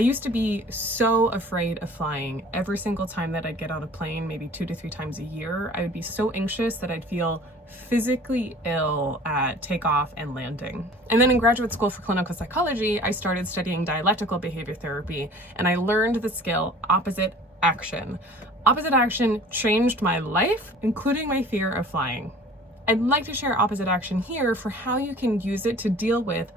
I used to be so afraid of flying. Every single time that I'd get on a plane, maybe 2 to 3 times a year, I would be so anxious that I'd feel physically ill at takeoff and landing. And then in graduate school for clinical psychology, I started studying dialectical behavior therapy, and I learned the skill opposite action. Opposite action changed my life, including my fear of flying. I'd like to share opposite action here for how you can use it to deal with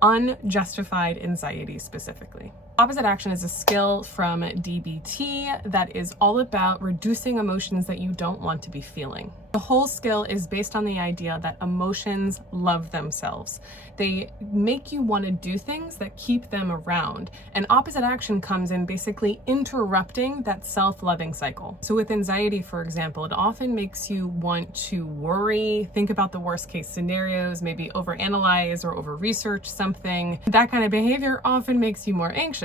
unjustified anxiety specifically. Opposite action is a skill from DBT that is all about reducing emotions that you don't want to be feeling. The whole skill is based on the idea that emotions love themselves. They make you want to do things that keep them around. And opposite action comes in basically interrupting that self-loving cycle. So with anxiety, for example, it often makes you want to worry, think about the worst case scenarios, maybe overanalyze or over-research something. That kind of behavior often makes you more anxious.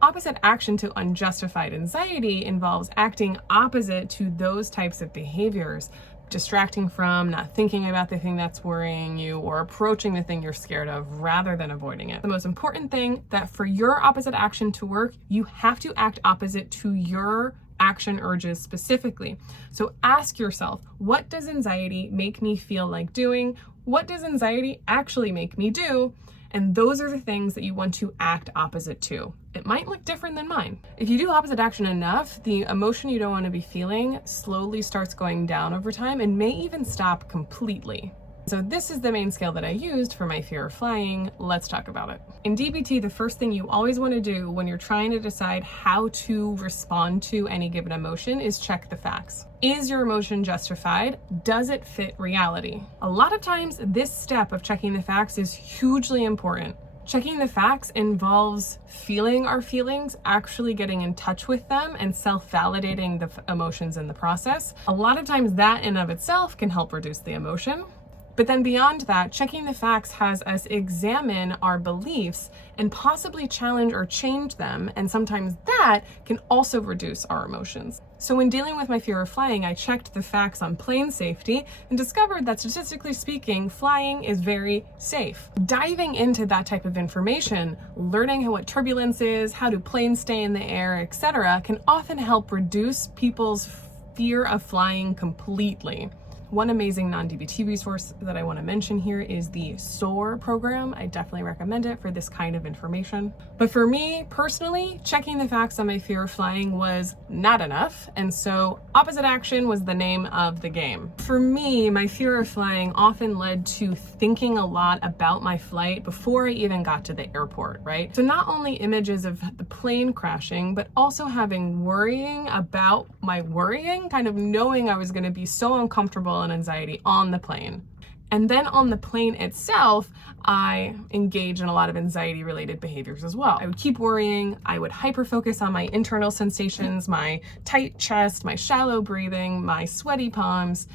Opposite action to unjustified anxiety involves acting opposite to those types of behaviors, distracting from, not thinking about the thing that's worrying you, or approaching the thing you're scared of rather than avoiding it. The most important thing that for your opposite action to work, you have to act opposite to your action urges specifically. So ask yourself, what does anxiety make me feel like doing? What does anxiety actually make me do? And those are the things that you want to act opposite to. It might look different than mine. If you do opposite action enough, the emotion you don't want to be feeling slowly starts going down over time and may even stop completely. So this is the main skill that I used for my fear of flying. Let's talk about it. In DBT, the first thing you always want to do when you're trying to decide how to respond to any given emotion is check the facts. Is your emotion justified? Does it fit reality? A lot of times, this step of checking the facts is hugely important. Checking the facts involves feeling our feelings, actually getting in touch with them, and self-validating the emotions in the process. A lot of times that in of itself can help reduce the emotion. But then beyond that, checking the facts has us examine our beliefs and possibly challenge or change them. And sometimes that can also reduce our emotions. So when dealing with my fear of flying, I checked the facts on plane safety and discovered that statistically speaking, flying is very safe. Diving into that type of information, learning what turbulence is, how do planes stay in the air, etc., can often help reduce people's fear of flying completely. One amazing non-DBT resource that I want to mention here is the SOAR program. I definitely recommend it for this kind of information. But for me personally, checking the facts on my fear of flying was not enough. And so opposite action was the name of the game. For me, my fear of flying often led to thinking a lot about my flight before I even got to the airport, right? So not only images of the plane crashing, but also having worrying about my worrying, kind of knowing I was going to be so uncomfortable and anxiety on the plane. And then on the plane itself, I engage in a lot of anxiety related behaviors as well. I would keep worrying. I would hyper focus on my internal sensations, my tight chest, my shallow breathing, my sweaty palms.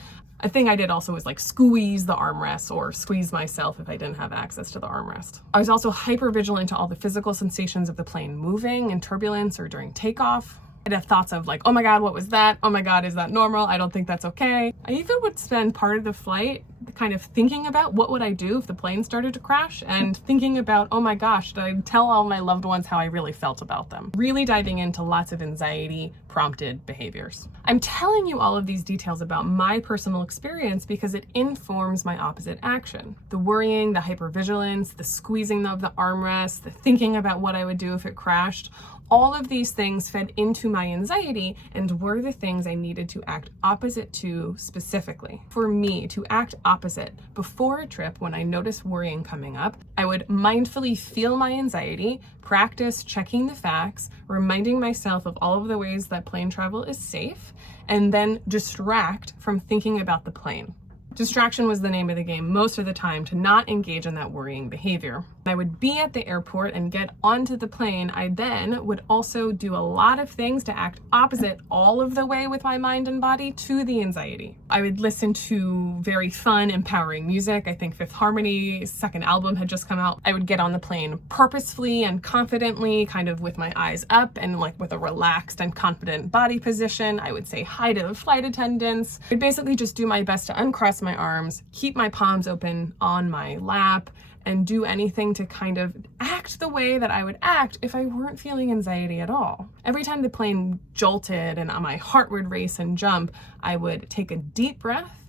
A thing I did also was like squeeze the armrest or squeeze myself if I didn't have access to the armrest. I was also hyper vigilant to all the physical sensations of the plane moving in turbulence or during takeoff. I'd have thoughts of like, oh my God, what was that? Oh my God, is that normal? I don't think that's okay. I even would spend part of the flight kind of thinking about what would I do if the plane started to crash, and thinking about, oh my gosh, did I tell all my loved ones how I really felt about them? Really diving into lots of anxiety prompted behaviors. I'm telling you all of these details about my personal experience because it informs my opposite action. The worrying, the hypervigilance, the squeezing of the armrest, the thinking about what I would do if it crashed, all of these things fed into my anxiety and were the things I needed to act opposite to specifically. For me to act opposite before a trip, when I noticed worrying coming up, I would mindfully feel my anxiety, practice checking the facts, reminding myself of all of the ways that plane travel is safe, and then distract from thinking about the plane. Distraction was the name of the game most of the time, to not engage in that worrying behavior. I would be at the airport and get onto the plane. I then would also do a lot of things to act opposite all of the way with my mind and body to the anxiety. I would listen to very fun, empowering music. I think Fifth Harmony's second album had just come out. I would get on the plane purposefully and confidently, kind of with my eyes up and like with a relaxed and confident body position. I would say hi to the flight attendants. I'd basically just do my best to uncross my arms, keep my palms open on my lap, and do anything to kind of act the way that I would act if I weren't feeling anxiety at all. Every time the plane jolted and my heart would race and jump, I would take a deep breath,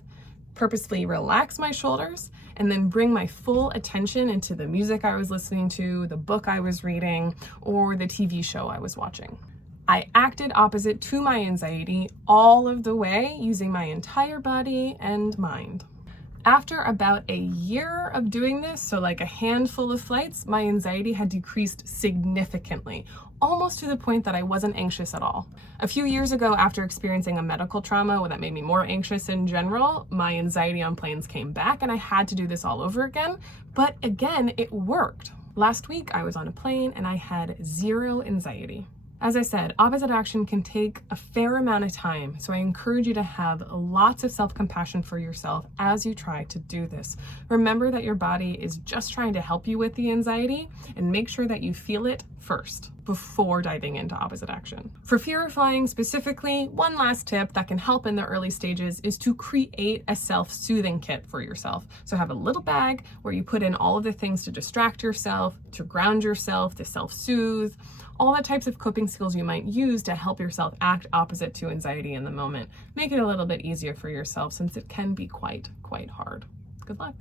purposefully relax my shoulders, and then bring my full attention into the music I was listening to, the book I was reading, or the TV show I was watching. I acted opposite to my anxiety all of the way, using my entire body and mind. After about a year of doing this, so like a handful of flights, my anxiety had decreased significantly, almost to the point that I wasn't anxious at all. A few years ago, after experiencing a medical trauma that made me more anxious in general, my anxiety on planes came back and I had to do this all over again. But again, it worked. Last week, I was on a plane and I had zero anxiety. As I said, opposite action can take a fair amount of time, so I encourage you to have lots of self-compassion for yourself as you try to do this. Remember that your body is just trying to help you with the anxiety, and make sure that you feel it first before diving into opposite action. For fear of flying specifically, one last tip that can help in the early stages is to create a self-soothing kit for yourself. So have a little bag where you put in all of the things to distract yourself, to ground yourself, to self-soothe, all the types of coping skills you might use to help yourself act opposite to anxiety in the moment. Make it a little bit easier for yourself since it can be quite hard. Good luck.